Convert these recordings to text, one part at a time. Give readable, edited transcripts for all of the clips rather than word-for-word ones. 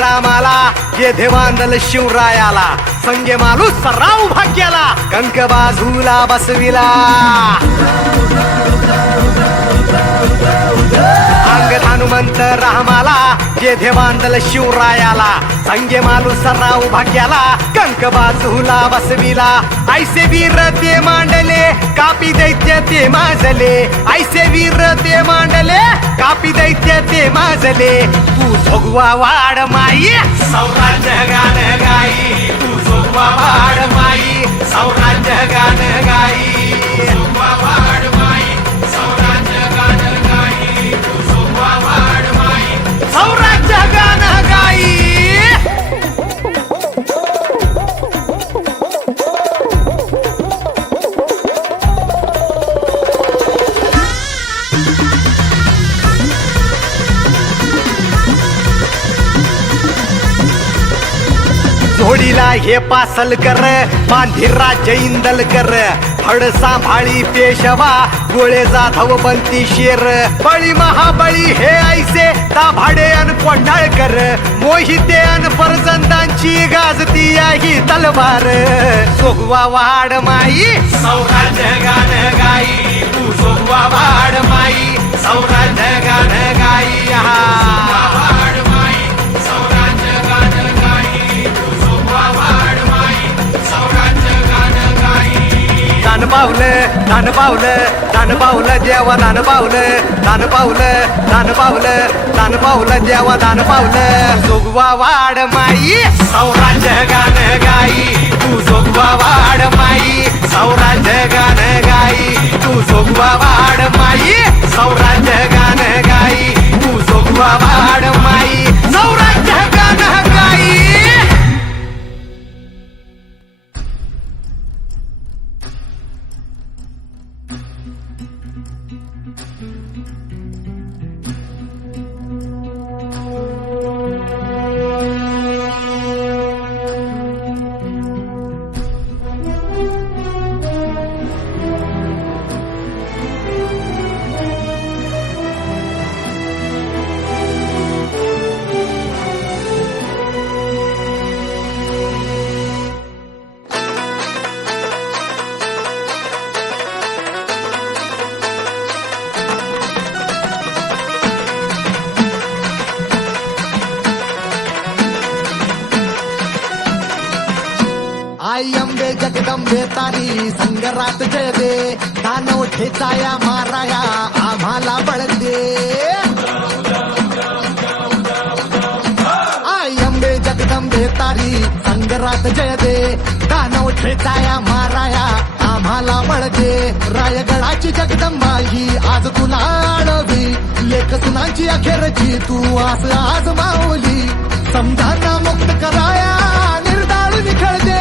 रामाला येथे बांधल शिवरायाला संगे मालू सराव भाग्याला कंक बाजूला बसविला अंग हनुमंत रामाला येथे बांधल शिवरायाला संगे मालू सराव भाग्याला कंक बाजूला बसविला ऐसे वीर ते मांडले कापी दैत्य ते माजले ऐसे वीर ते मांडले कापी दैत्य ते माजले तू जोगवा वाड माई सौराज्य गान गाई तू जोगवा वाड माई सौराज्य गान गाई जोगवा वाड माई सौराज्य गान गाई तू जोगवा वाड माई सौराज्य गान गाई झोडीला हे पासल कर बांधिरा जैंदल कर हड सांभाळी पेशवा गोळे जाधव बनती शेर बळी महाबळी हे ऐसे दाभाडे अन कोंढाळकर मोहिते अन परजंदांची गाजती ही तलवार जोगवा वाड माई सौराज्य गान गाई तू जोगवा वाड माई सौराज्य गान गाई दान पावलं दान पावलं दान पावलं देवा दान पावलं दान पावलं दान पावलं दान पावलं देवा दान पावलं जोगवा वाड माई सौराज्य गान गाई तू जोगवा वाड माई सौराज्य गान गाई तू जोगवा वाड माई सौराज्य गान गाई तू जोगवा वाड माई सौराज्य गान गाई आई अंबे जगदंबे तारी संगरात जय दे दानव ठेचाया माराया आम्हाला बळ दे आई अंबे जगदंबे तारी संगरात जय दे दानव ठेचाया माराया आम्हाला बळ दे रायगडाची जगदंबा ही आज तुला आळवी लेख सुनांची अखेरची तू आज आज माऊली समजांना मुक्त कराया निर्दाळ निखळ दे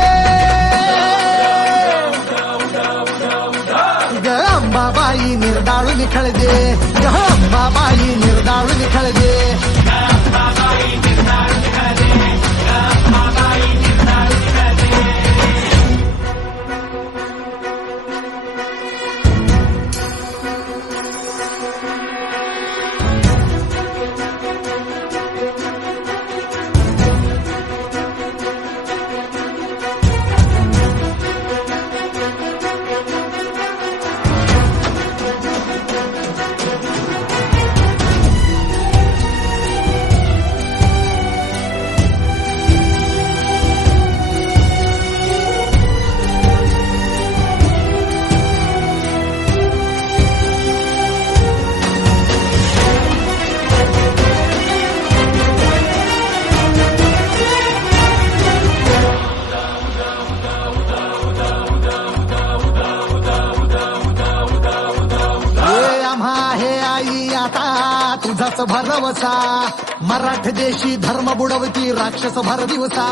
अंबाबाई निर्दाळू निखळ दे अंबाबाई निर्दाळू निखळ दे तुझाच भरवसा मराठ देशी धर्म बुडवती राक्षस भर दिवसा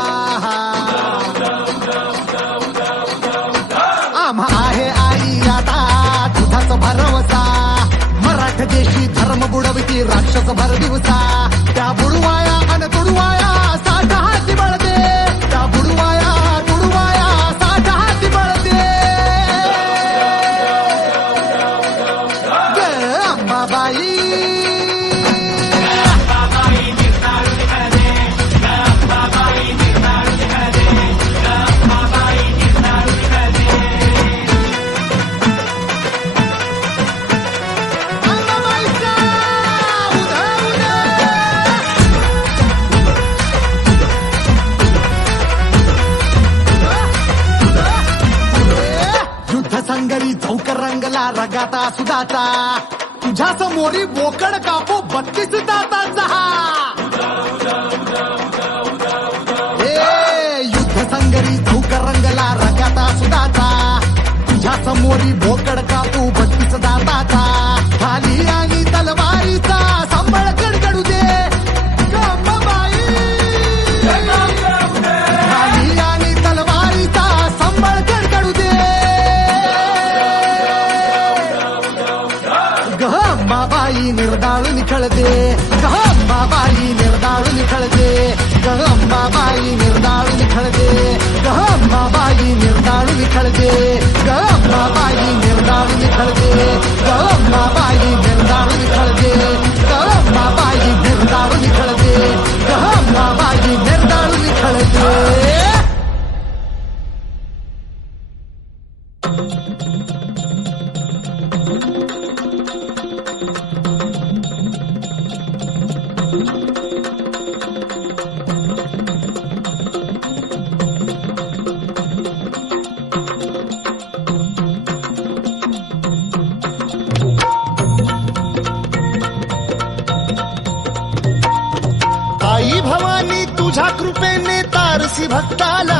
आम्हा आहे आई आता तुझाच भरवसा मराठ देशी धर्म बुडवती राक्षस भर दिवसा त्या बुडवाया अन तुडवाया साठ हाती बळदे त्या बुडवाया तुडवाया साठ हाती बळदे अंबाबाई रंगाला रगाता सुदाचा तुझ्या समोरी बोकड कापो 32 दाताचा युद्ध संगरी चौक रंगला रगाता सुदाचा तुझ्या समोरी बोकड कापू 32 दाताचा खाली आणि तलवारीचा सांभाळ कडकडू दे गंगाबाई खाली आणि तलवारीचा सांभाळ कडकडू दे गंगाबाई निर्दाळून खेळते गंगाबाई निर्दाळून खेळते गंगाबाई निर्दाळून खेळते गंगाबाई निर्दाळून खेळते गंगाबाई निर्दाळून खेळते गंगाबाई निर्दाळून खेळते गंगाबाई निर्दाळून खेळते गंगाबाई निर्दाळून खेळते आई भवानी तुझ्या कृपेने तारसी भक्ताला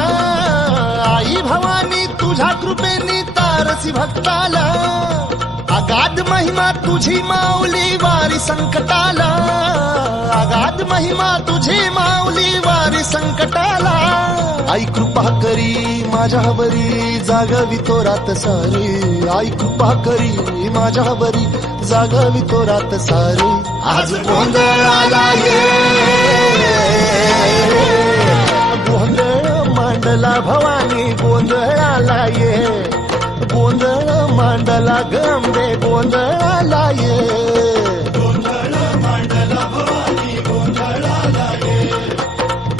आई भवानी तुझ्या कृपेने तारसी भक्ताला अगाध महिमा तुझी माऊली वारी संकटाला अगाध महिमा तुझी माऊली वारी संकटाला आई कृपा करी माझ्यावरी जागवी तो रात सारी आई कृपा करी माझ्यावरी जागवी तो रात सारी आज गोंधळाला ये गोंधळ मांडला भवानी गोंधळाला ये गोंधळ मांडला गंबे गोंधळाला ये गोंधळ मांडला भवानी गोंधळाला ये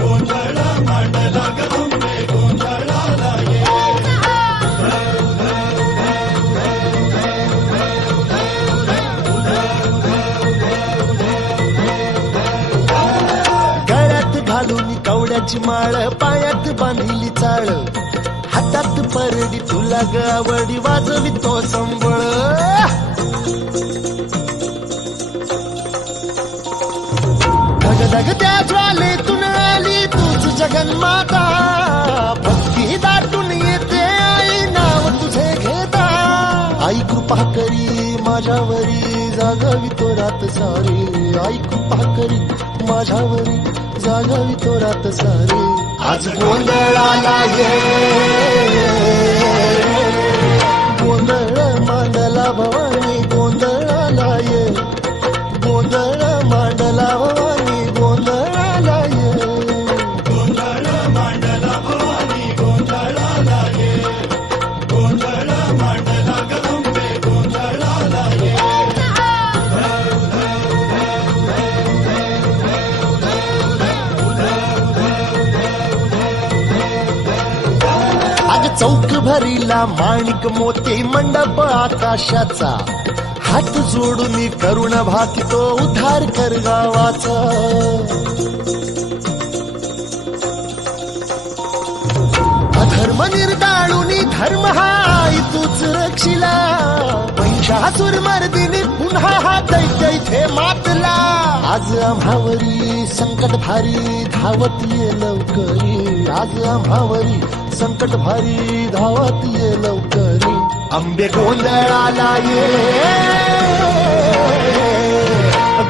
गोंधळ मांडला गंबे गोंधळाला ये गळ्यात घालून कवड्याची माळ पायात बांधिली चाळ हातात परडी तुला गावडी वाजवी तो संबळ धगधग त्या ज्वालेतून आली तूच जगन्माता भक्ती दाटून येते आई नाव तुझे घेता आई कृपा करी माझ्यावरी जागवी तो रात सारी आई कृपा करी माझ्यावरी जागवी तो रात सारी आज गोंधळाला ये गोंधळ मांडला भवानी गोंधळाला ये गोंधळ मांडला भवानी गोंधळाला ये गोंधळ मांडला भवानी गोंधळाला ये गोंधळ मांडला गंबे गोंधळाला ये अग चौक भरीला माणिक मोती मंडप आकाशाचा हात जोडून करुण भाकितो उद्धार कर गावाचा अधर्म निर्दाळून धर्म हाय तूच रक्षिला महिषासुर मर्दिनी पुन्हा हा दैत्य इथे मातला आज आम्हावरी संकट भारी धावत ये लवकरी आज आम्हावरी संकट भारी धावत ये लवकरी अंबे गोंधळाला ये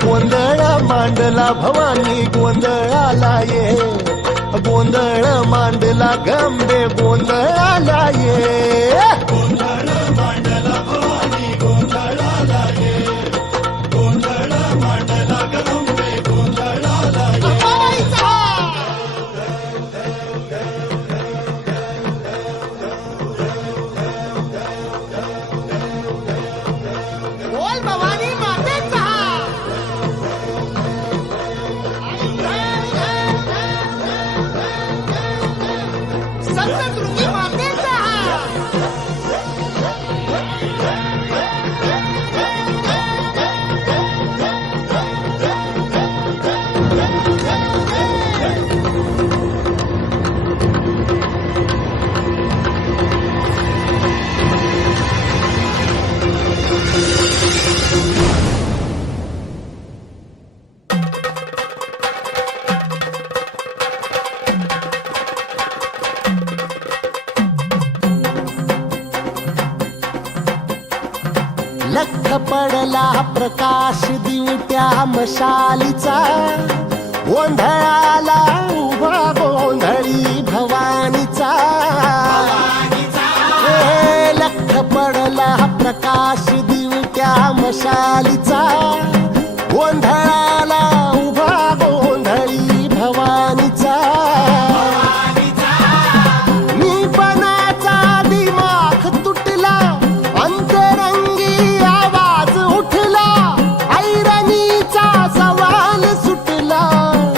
गोंधळ मांडला भवानी गोंधळाला ये गोंधळ मांडला गंबे गोंधळाला ये गोंधळ मांडला भवानी गोंधळाला ये गोंधळ मांडला गंबे गोंधळाला ये बोल भवानी मातेचा संतदुर्गी मातेचा पडला प्रकाश दिवट्या मशालीचा, गोंधळाला उभा गोंधळी भवानीचा. लख पडला प्रकाश दिवट्या मशालीचा, गोंधळाला उभा गोंधळी भवानीचा. मीपणाचा दिमाग तुटला, अंतरंगी आवाज उठला, ऐरणीचा सवाल सुटला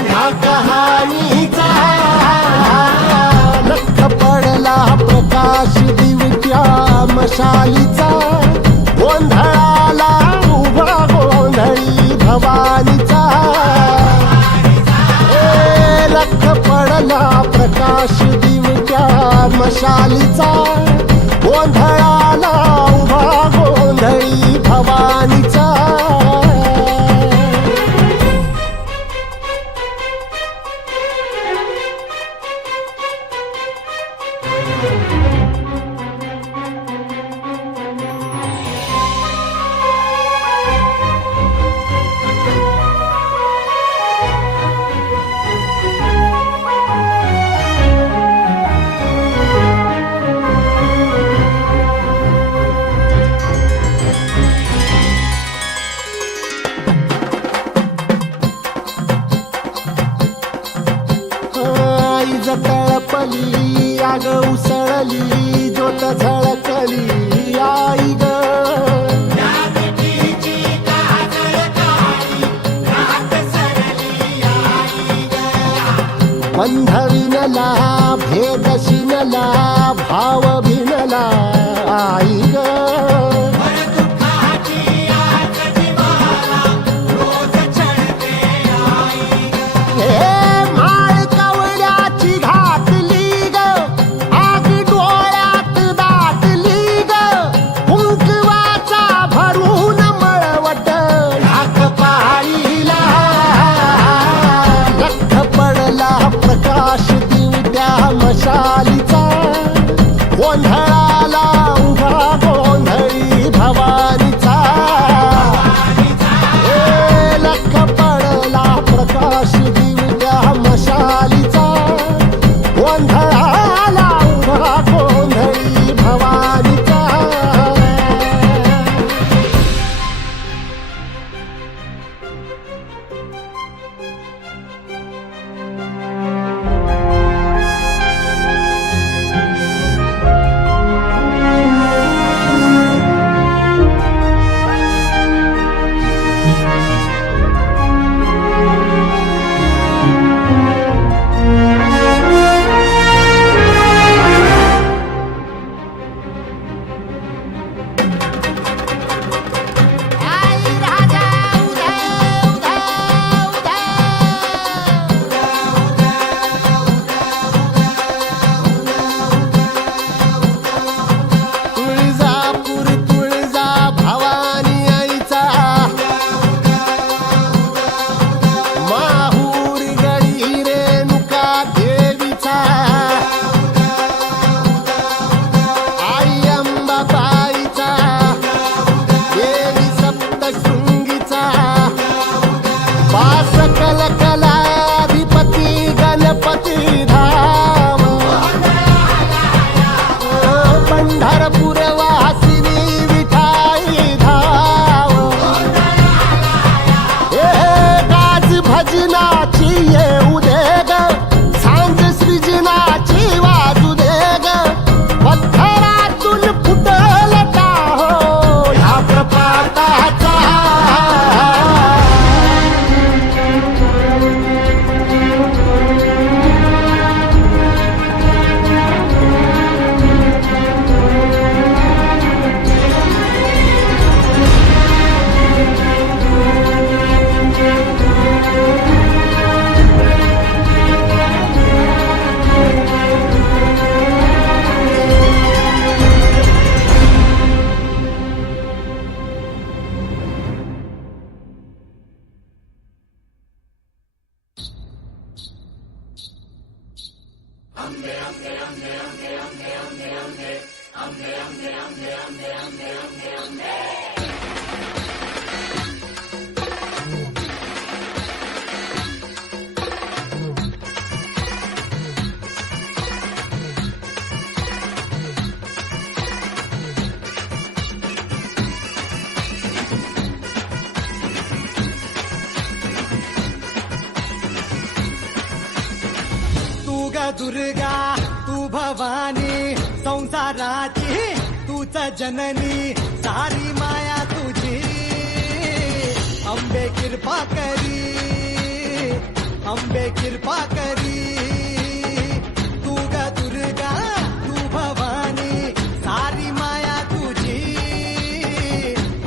ह्या कहाणीचा. लख पडला प्रकाश दिवट्या मशालीचा, गोंधळाला उभा गोंधळी भवानीचा. लख पडला प्रकाश दिवट्या मशालीचा, गोंधळाला उभा गोंधळी भवानीचा. तळपली आग उसळली, ज्योत झळकली आई ग. बंध विनला भेद शिनला, भाव भिनला आई ग. मशालीचा, गोंधळाला उभा गोंधळी भवानीचा. लख पडला प्रकाश दिवट्या मशालीचा, गोंधळाला उभा गोंधळी भवानीचा. दुर्गा तू भवानी संसाराची तूच जननी सारी माया तुझी अंबे कृपा करी अंबे कृपा करी तू ग दुर्गा तू भवानी सारी माया तुझी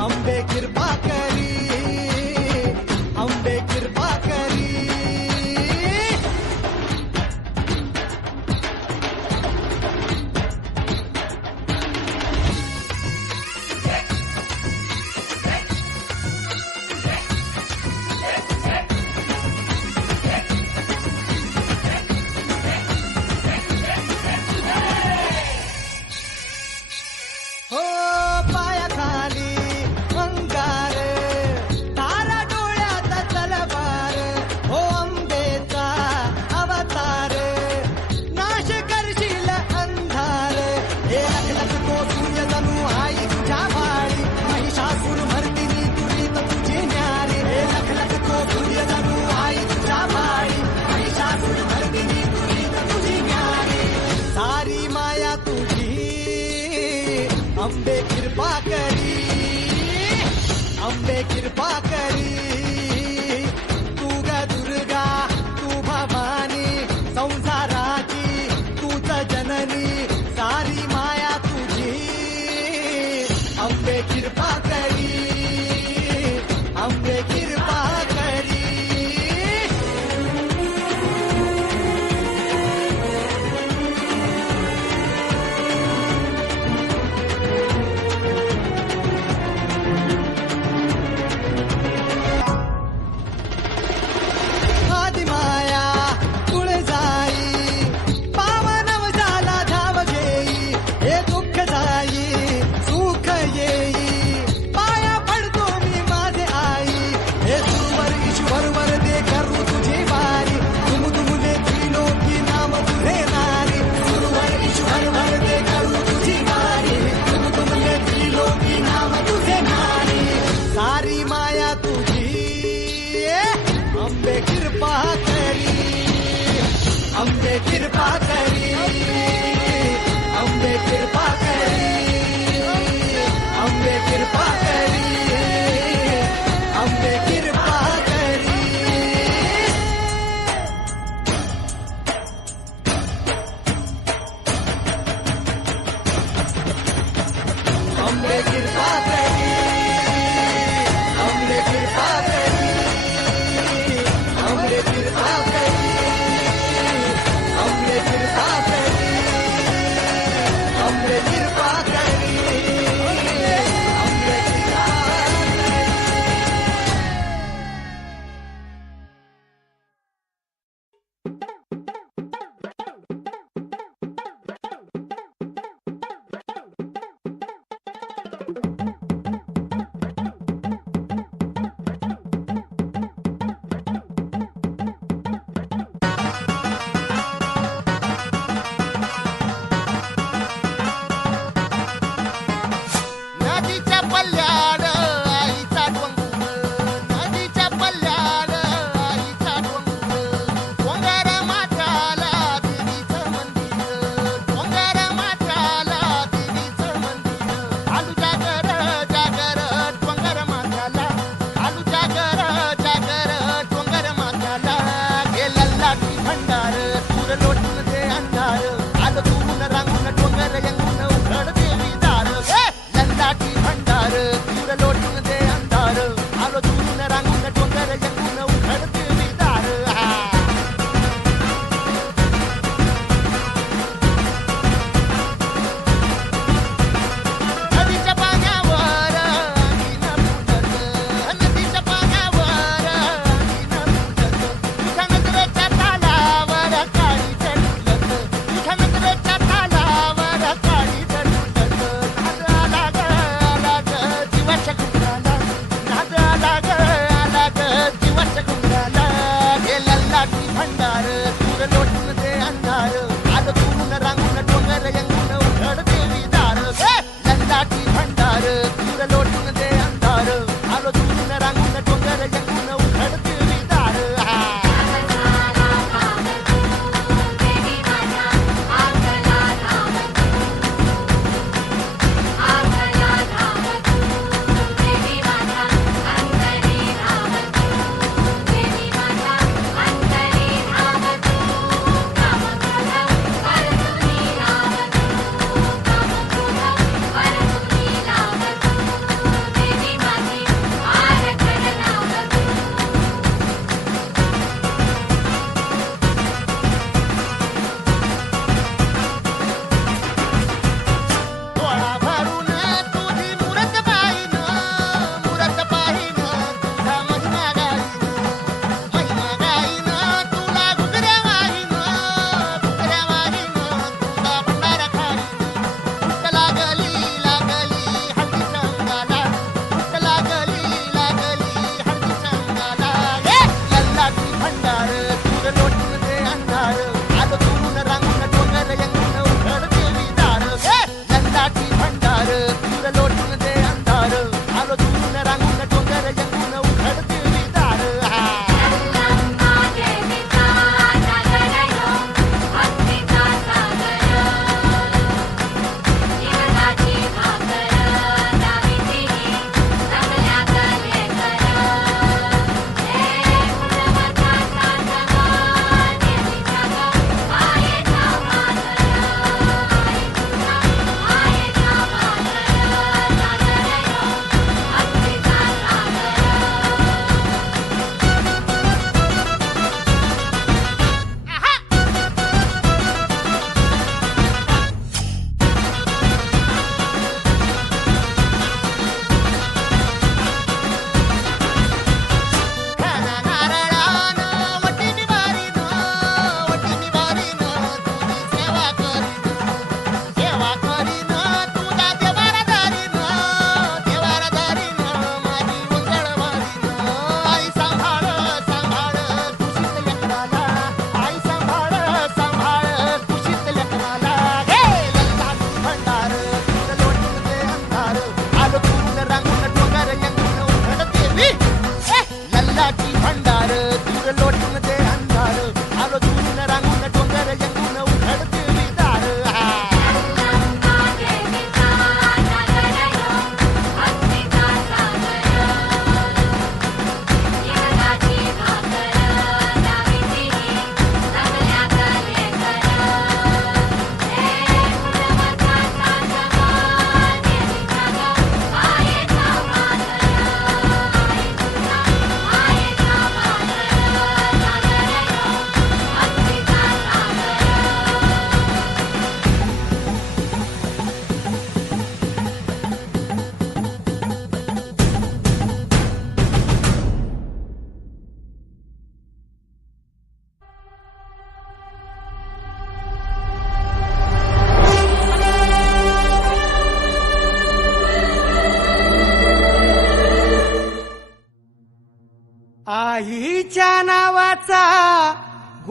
अंबे कृपा करी अंबे कृपा करी हो पायाखाली अंगार तारा डोळ्यात तलवार हो अंबेचा अवतार नाश करशील अंधार हे लख तो सूर्य जणू आई तुझ्या भाळी महिषासूर भरतीनी तुरीत तुझी न्यारी हे लख तो सूर्य जणू आई तुझ्या भाळी महिषासूर भरतीनी तुरीत तुझी न्यारी सारी माया तुझी अंबे कृपा करी अंबे कृपा करी तू ग दुर्गा तू भवानी संसाराची तूच जननी सारी माया तुझी अंबे कृपा करी अंबे कृपा करी आदिमाया तुळजाई पावनव झाला धाव घेई हे दुःख जाई सुख येई पाया पडतो मी माझे आई हे सुरवर ईश्वर वर दे करू तुझी वारी तुम तुमले त्रिलोकी नाम तुझे नारी सुरवर ईश्वर वर दे करू तुझी वारी तुम तुमले त्रिलोकी नाम तुझे नारी सारी माया तुझी अंबे कृपा करी अंबे कृपा करी अंबे कृपा करी अंबे कृपा करी अंबे कृपा करी अंबे कृपा करी अंबे कृपा करी अंबे कृपा करी अंबे कृपा करी अंबे कृपा करी अंबे कृपा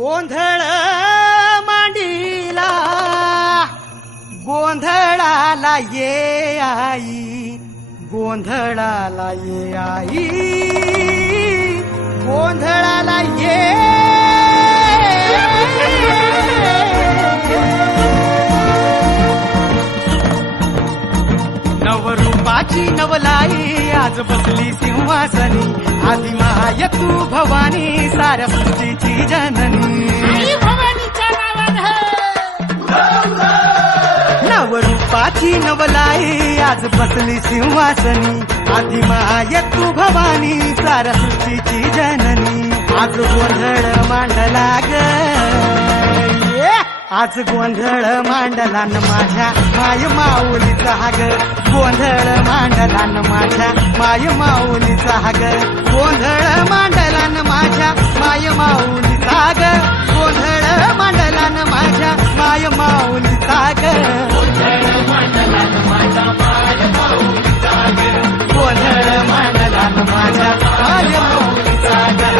गोंधळ मांडीला गोंधळाला ये आई, गोंधळाला ये आई, गोंधळाला ये. नवरूपाची नवलाई आज बसली सिंहासनी, आधी माय तू भवानी साऱ्या सृष्टीची जननी. आई भवानीच्या नावानं नवरूपाची नवलाई आज बसली सिंहासनी, आधी माय तू भवानी साऱ्या सृष्टीची जननी. आज गोंधळ मांडला ग, आज गोंधळ मांडला न माझ्या माय माऊलीचा ग, गोंधळ मांडला न माझ्या माय माऊलीचा ग, गोंधळ मांडला न माझ्या माय माऊलीचा ग, गोंधळ मांडला न माझ्या माय माऊलीचा ग, गोंधळ मांडला न माझ्या माय माऊलीचा ग, गोंधळ मांडला न माझ्या माय माऊलीचा ग.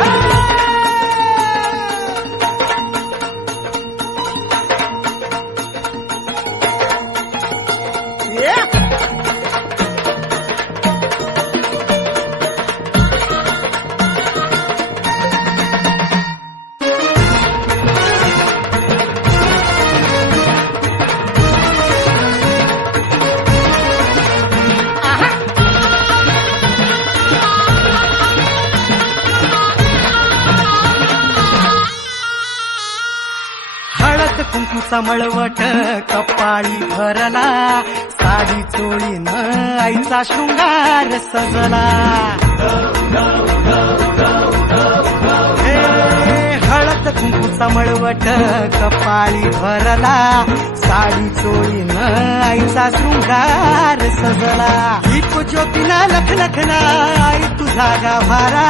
हळद कुंकूचा मळवट कपाळी भरला, साडी चोळीनं आईचा शृंगार सजला. हे हळद कुंकूचा मळवट कपाळी भरला, साडी चोळीनं आईचा शृंगार सजला. दीप ज्योतीना लखलखना आई तुझा गाभारा,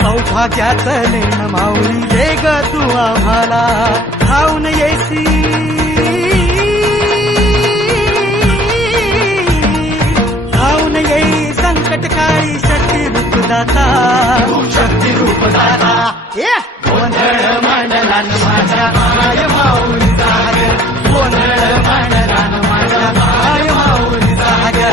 सौभाग्याचं लेण माऊली दे ग तू आम्हाला. खाऊन येसी खाऊन येई संकट काळी शक्ती रूपदाता, शक्ती रूपदाता. गोंधळ मांडला न माझ्या माय माऊलीचा ग, गोंधळ मांडला न माझ्या माय माऊलीचा ग.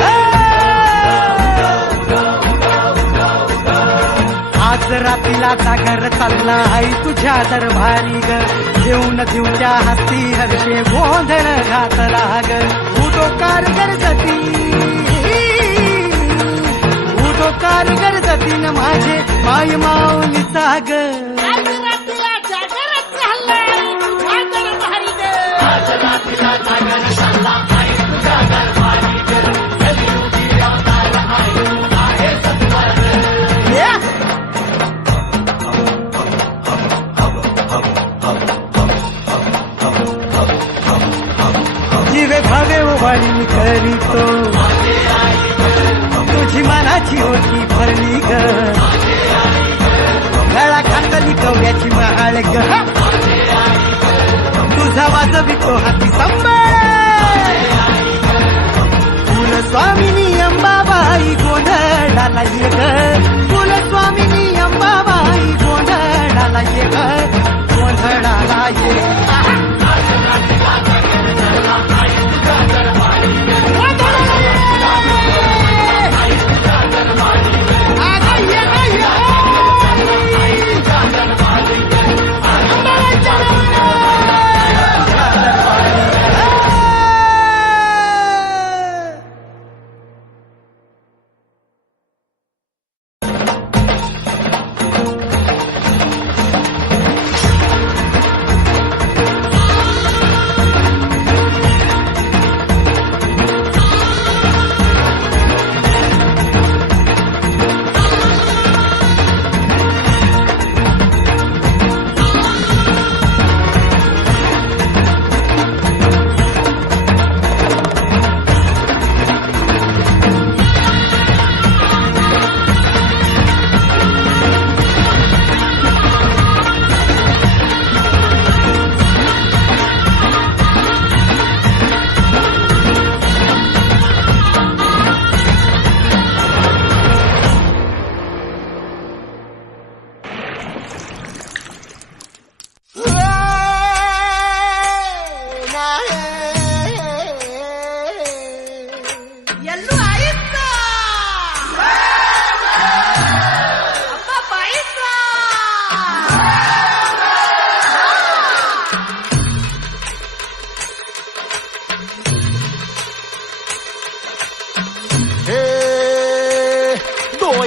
आज रात्रीला जागर चालला आई तुझ्या दरबारी ग, घेऊन घेऊन त्या हस्ती हर्षे गोंधळ घातला ग. उदो कारगर जती उदो कारगर जतीन माझे माय माऊलीचा ग. आज रात्रीला जागरच चाललाय तुझ्या दरबारी ग. आज रात्रीला जागर चालला आई तुझ्या दरबारी ग. कलियुगी अवतार आई तू आहे सत्वर. जीवे भावे उभाळी मी करीतो, तुझी मनाची होती भरली ग, गळा खांदली कवड्याची महाळ ग, तुझा वाजवितो हाती संबळ. कुलस्वामिनी अंबाबाई गोंधळाला ये ग, कुलस्वामिनी अंबाबाई गोंधळाला ये ग, गोंधळाला ये.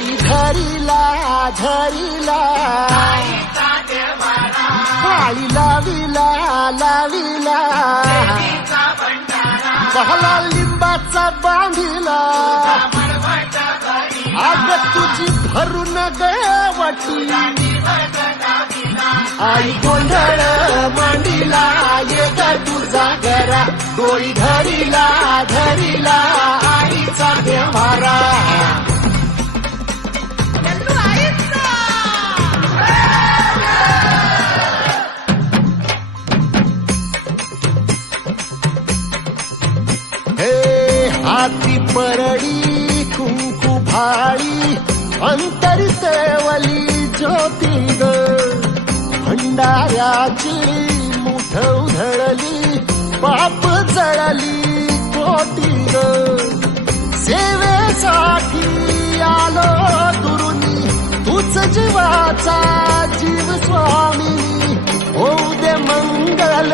डोई धरिला धरिला बाई लाविला लाविला बहला लिंबाचा बांधिला आग तुझी भरून गवटी आई गोंधळ मांडीला ये ग तुझा घरा डोई धरिला धरिला आईचा देवारा हाती परडी कुंकू भाळी अंतरितेवली ज्योती ग भंडाऱ्याची मुठ उधळली पाप जळली कोटी ग सेवेसाठी आलो दुरुनी तूच जीवाचा जीव स्वामी होऊ दे मंगल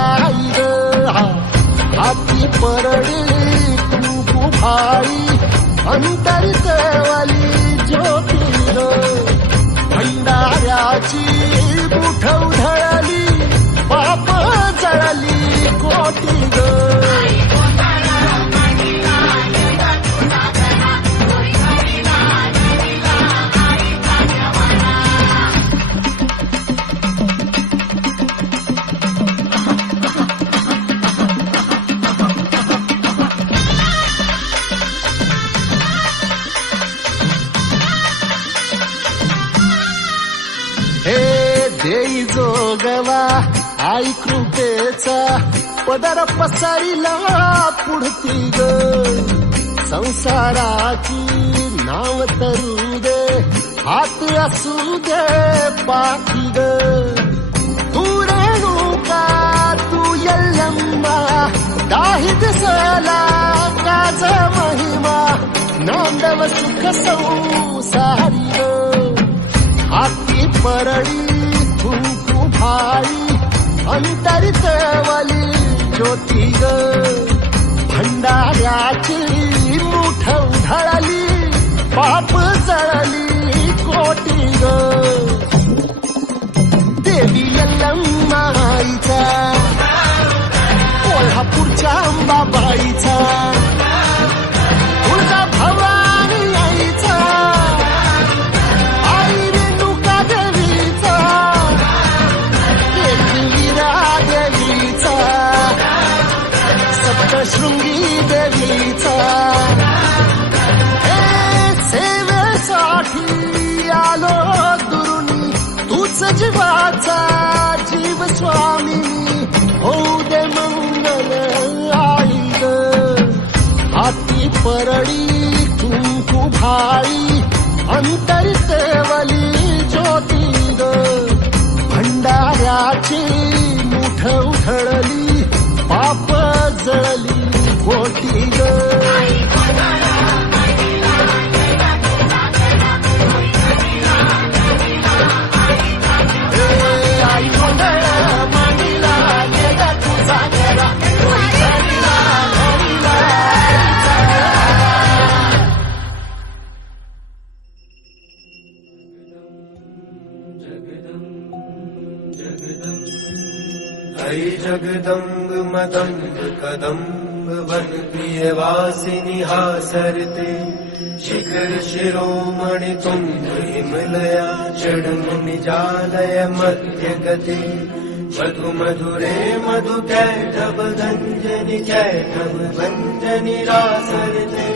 आई ग हाती परडी कुंकू भाळी अंतरितेवली ज्योती ग भंडाऱ्याची मुठ उधळली पाप जळली कोटी ग देई जोगवा आई कृपेचा पदर पसरिला पुढती ग संसाराची नाव तरू दे हात असू दे पाठी ग तू रेणुका तू यल्लम्मा दाही दिसला काज महिमा नांदव सुख संसारी ग हाती परडी कुंकू भाळी अंतरितेवली ज्योती ग भंडाऱ्याची मुठ उधळली पाप जळली कोटी ग देवी यल्लम्माईचा कोल्हापूरच्या अंबाबाईचा तुळजा भवानी आईचा शृंगी देवीचा सेवेसाठी आलो दुरुनी तूच जीवाचा जीव स्वामी होऊ दे मंगल आई ग हाती परडी कुंकू भाळी अंतरितेवली ज्योती ग भंडाऱ्याची मुठ उधळली पाप जळली कोटी ग आई गोंधळ मांडीला गेला तुझा घरा धरिला धरिला आई जगदम्ब मदम्ब कदम्ब वन प्रिय वासिनी हासरते शिखर शिरोमणि तुंग हिमलया चढ़मुनि जालय मध्य गते मधु मधुरे मधु कैटभ गंजनि कैटभ भंजनि रासरते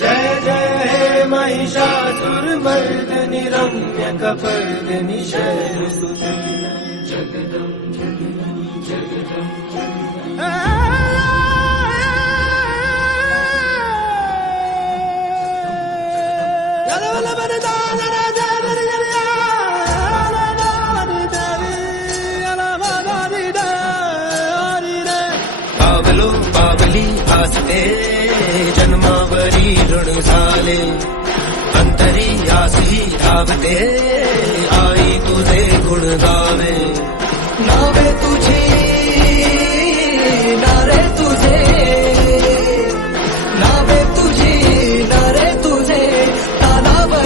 जय जय हे महिषासुर मर्दनि रम्य कपर्दनि शैलसुते जगदम्ब बावलो बावली हसते जन्मावरी ऋण झाले अंतरी आसी धावते आई तुझे गुण गावे नावे तुझी नारे तुझे नावे तुझी नारे तुझे तानावर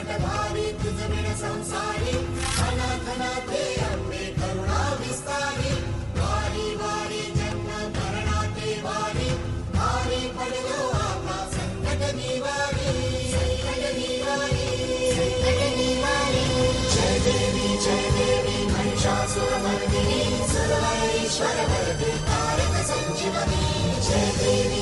संकटभारी तुझ विण संसारी अनाथनाथे अंबे करुणा विस्तारी वारी वारी जन्म मरणाते वारी भारी पडलो आपला संकट निवारी जय देवी महिषासुरमर्दिनी सर्वैश्वर्यवरदे तारक संजीवनी जय देवी